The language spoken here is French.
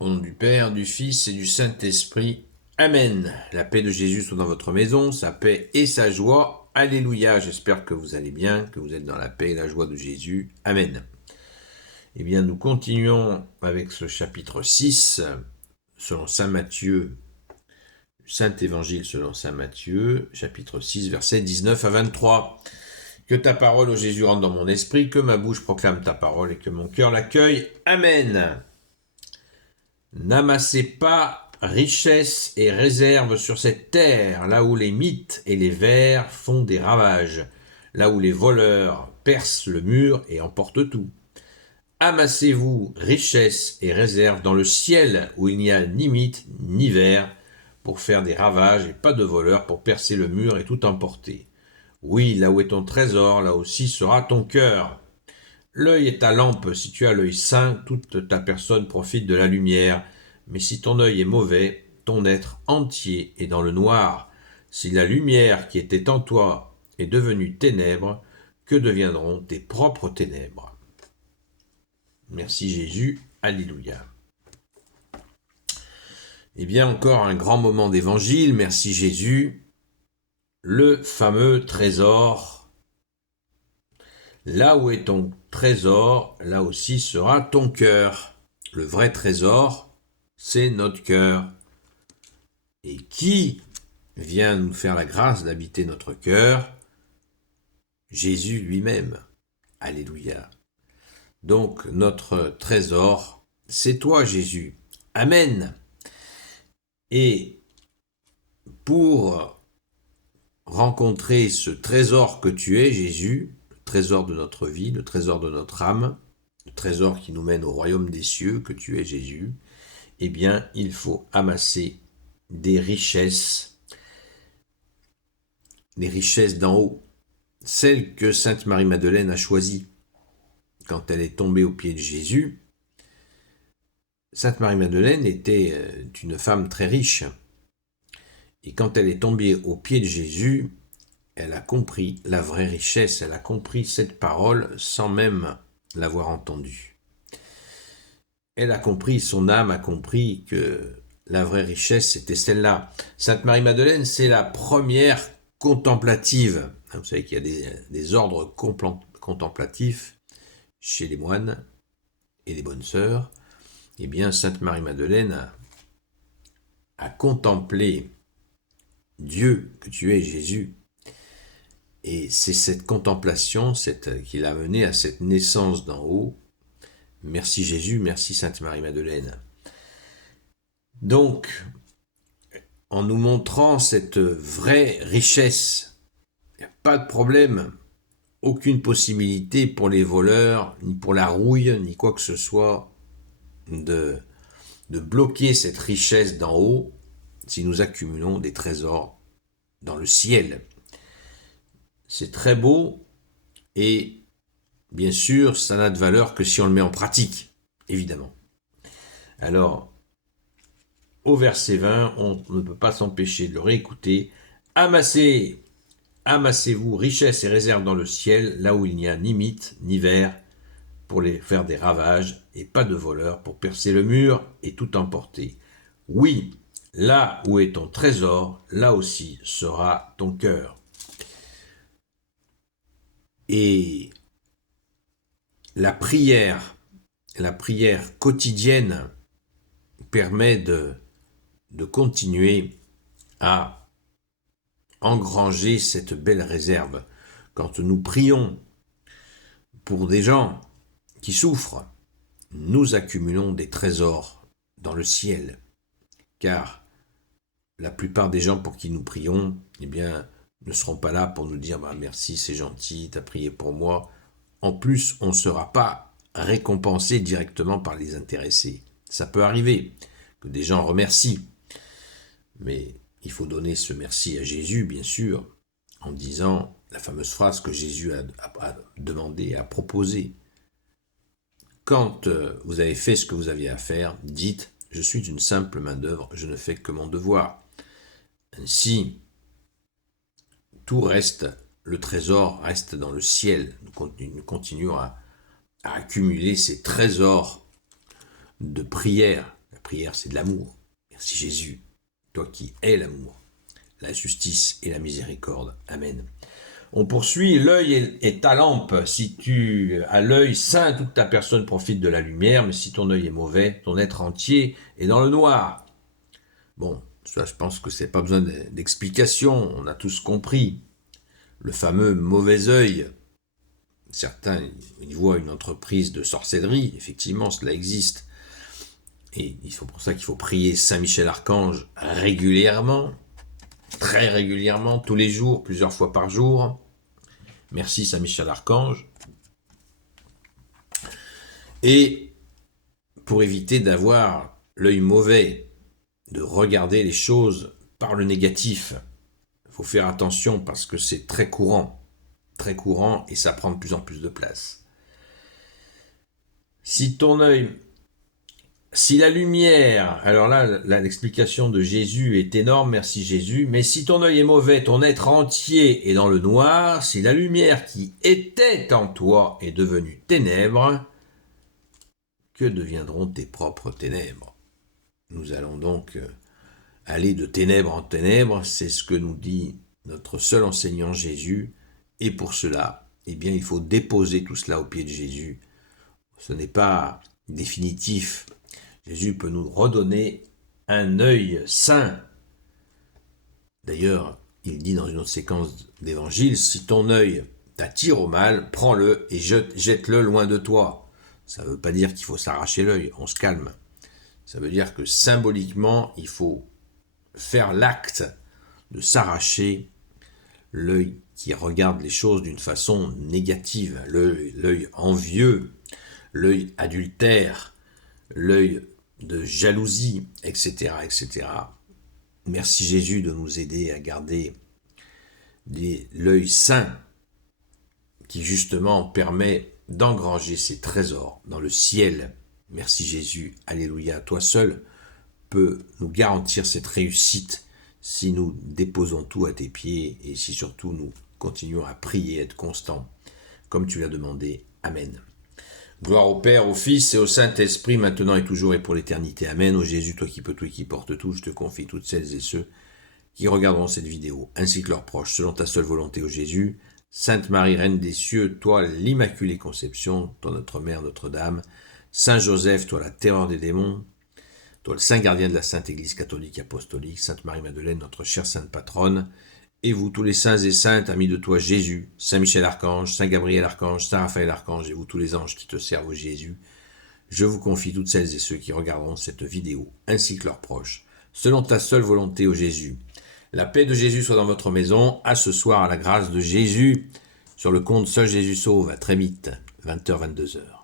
Au nom du Père, du Fils et du Saint-Esprit. Amen. La paix de Jésus soit dans votre maison, sa paix et sa joie. Alléluia. J'espère que vous allez bien, que vous êtes dans la paix et la joie de Jésus. Amen. Eh bien, nous continuons avec ce chapitre 6, selon Saint Matthieu, Saint Évangile selon Saint Matthieu, chapitre 6, versets 19 à 23. Que ta parole, ô Jésus, rentre dans mon esprit, que ma bouche proclame ta parole et que mon cœur l'accueille. Amen. N'amassez pas richesse et réserve sur cette terre, là où les mythes et les vers font des ravages, là où les voleurs percent le mur et emportent tout. Amassez-vous richesse et réserve dans le ciel, où il n'y a ni mythe ni vers, pour faire des ravages et pas de voleurs pour percer le mur et tout emporter. Oui, là où est ton trésor, là aussi sera ton cœur. L'œil est ta lampe, si tu as l'œil sain, toute ta personne profite de la lumière, mais si ton œil est mauvais, ton être entier est dans le noir. Si la lumière qui était en toi est devenue ténèbres, que deviendront tes propres ténèbres? Merci Jésus, alléluia. Eh bien encore un grand moment d'évangile, merci Jésus, le fameux trésor. Là où est ton trésor, là aussi sera ton cœur. Le vrai trésor, c'est notre cœur. Et qui vient nous faire la grâce d'habiter notre cœur? Jésus lui-même. Alléluia. Donc notre trésor, c'est toi Jésus. Amen. Et pour rencontrer ce trésor que tu es, Jésus, le trésor de notre vie, le trésor de notre âme, le trésor qui nous mène au royaume des cieux, que tu es Jésus, eh bien, il faut amasser des richesses d'en haut, celles que Sainte Marie-Madeleine a choisies. Quand elle est tombée aux pieds de Jésus, Sainte Marie-Madeleine était une femme très riche. Et quand elle est tombée aux pieds de Jésus, elle a compris la vraie richesse, elle a compris cette parole sans même l'avoir entendue. Elle a compris, son âme a compris que la vraie richesse, c'était celle-là. Sainte Marie-Madeleine, c'est la première contemplative. Vous savez qu'il y a des ordres contemplatifs chez les moines et les bonnes sœurs. Eh bien, Sainte Marie-Madeleine a contemplé Dieu, que tu es Jésus. Et c'est cette contemplation qui l'a mené à cette naissance d'en haut. Merci Jésus, merci Sainte Marie-Madeleine. Donc, en nous montrant cette vraie richesse, il n'y a pas de problème, aucune possibilité pour les voleurs, ni pour la rouille, ni quoi que ce soit, de bloquer cette richesse d'en haut si nous accumulons des trésors dans le ciel. C'est très beau et bien sûr, ça n'a de valeur que si on le met en pratique, évidemment. Alors, au verset 20, on ne peut pas s'empêcher de le réécouter. Amassez-vous richesse et réserve dans le ciel, là où il n'y a ni mythe, ni vers, pour les faire des ravages, et pas de voleurs pour percer le mur et tout emporter. Oui, là où est ton trésor, là aussi sera ton cœur. Et la prière quotidienne permet de continuer à engranger cette belle réserve. Quand nous prions pour des gens qui souffrent, nous accumulons des trésors dans le ciel, car la plupart des gens pour qui nous prions, eh bien, ne seront pas là pour nous dire merci, c'est gentil, t'as prié pour moi. En plus, on ne sera pas récompensé directement par les intéressés. Ça peut arriver que des gens remercient, mais il faut donner ce merci à Jésus, bien sûr, en disant la fameuse phrase que Jésus a demandé, a proposée. Quand vous avez fait ce que vous aviez à faire, dites « Je suis une simple main-d'œuvre, je ne fais que mon devoir ». Ainsi, tout reste, le trésor reste dans le ciel. Nous continuons à accumuler ces trésors de prière, la prière, c'est de l'amour. Merci Jésus, toi qui es l'amour, la justice et la miséricorde. Amen. On poursuit, l'œil est ta lampe. Si tu as l'œil sain, toute ta personne profite de la lumière, mais si ton œil est mauvais, ton être entier est dans le noir. Bon, ça je pense que c'est pas besoin d'explication, on a tous compris. Le fameux mauvais œil. Certains y voient une entreprise de sorcellerie, effectivement cela existe. Et c'est pour ça qu'il faut prier Saint Michel Archange régulièrement, très régulièrement, tous les jours, plusieurs fois par jour. Merci Saint Michel Archange. Et pour éviter d'avoir l'œil mauvais, de regarder les choses par le négatif, il faut faire attention parce que c'est très courant et ça prend de plus en plus de place. Si la lumière, alors là, l'explication de Jésus est énorme, merci Jésus, mais si ton œil est mauvais, ton être entier est dans le noir, si la lumière qui était en toi est devenue ténèbres, que deviendront tes propres ténèbres? Nous allons donc aller de ténèbres en ténèbres, c'est ce que nous dit notre seul enseignant Jésus, et pour cela, eh bien, il faut déposer tout cela aux pieds de Jésus. Ce n'est pas définitif. Jésus peut nous redonner un œil sain. D'ailleurs, il dit dans une autre séquence d'évangile, si ton œil t'attire au mal, prends-le et jette-le loin de toi. Ça ne veut pas dire qu'il faut s'arracher l'œil, on se calme. Ça veut dire que symboliquement, il faut faire l'acte de s'arracher l'œil qui regarde les choses d'une façon négative, l'œil envieux, l'œil adultère, l'œil de jalousie, etc., etc. Merci Jésus de nous aider à garder l'œil saint qui justement permet d'engranger ses trésors dans le ciel. Merci Jésus, alléluia. Toi seul peux nous garantir cette réussite si nous déposons tout à tes pieds et si surtout nous continuons à prier, être constants, comme tu l'as demandé. Amen. Gloire au Père, au Fils et au Saint-Esprit, maintenant et toujours et pour l'éternité. Amen. Ô Jésus, toi qui peux tout et qui porte tout, je te confie toutes celles et ceux qui regarderont cette vidéo, ainsi que leurs proches, selon ta seule volonté, ô Jésus. Sainte Marie, Reine des cieux, toi l'Immaculée Conception, toi notre Mère, Notre-Dame. Saint Joseph, toi la terreur des démons, toi le Saint Gardien de la Sainte Église catholique apostolique, Sainte Marie-Madeleine, notre chère Sainte Patronne, et vous tous les saints et saintes, amis de toi Jésus, Saint Michel Archange, Saint Gabriel Archange, Saint Raphaël Archange, et vous tous les anges qui te servent, ô Jésus, je vous confie toutes celles et ceux qui regarderont cette vidéo, ainsi que leurs proches, selon ta seule volonté, ô Jésus. La paix de Jésus soit dans votre maison, à ce soir à la grâce de Jésus, sur le compte Seul Jésus Sauve, à très vite, 20h, 22h.